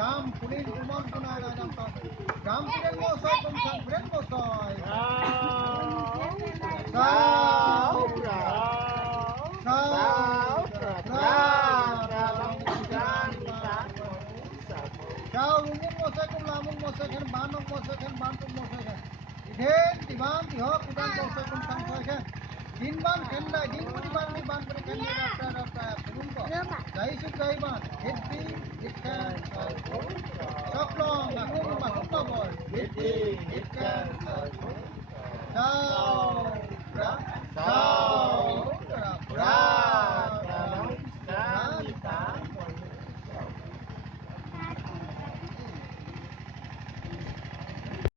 Jam kuning kumon kunai jam tong. Jam kuning mosoy kum jam kuning mosoy. Jauh lumung mosoy kum lamung mosoy kan bandung mosoy kan bantung mosoy kan. Iden tiban tihok tiban mosoy kum tangsoy kan. Dinban kenda dinban diban beri kenda daftar turun kok. Dai suk dai ban. Hiddi hidkan Soplong aku masuk nobol. Hiddi hidkan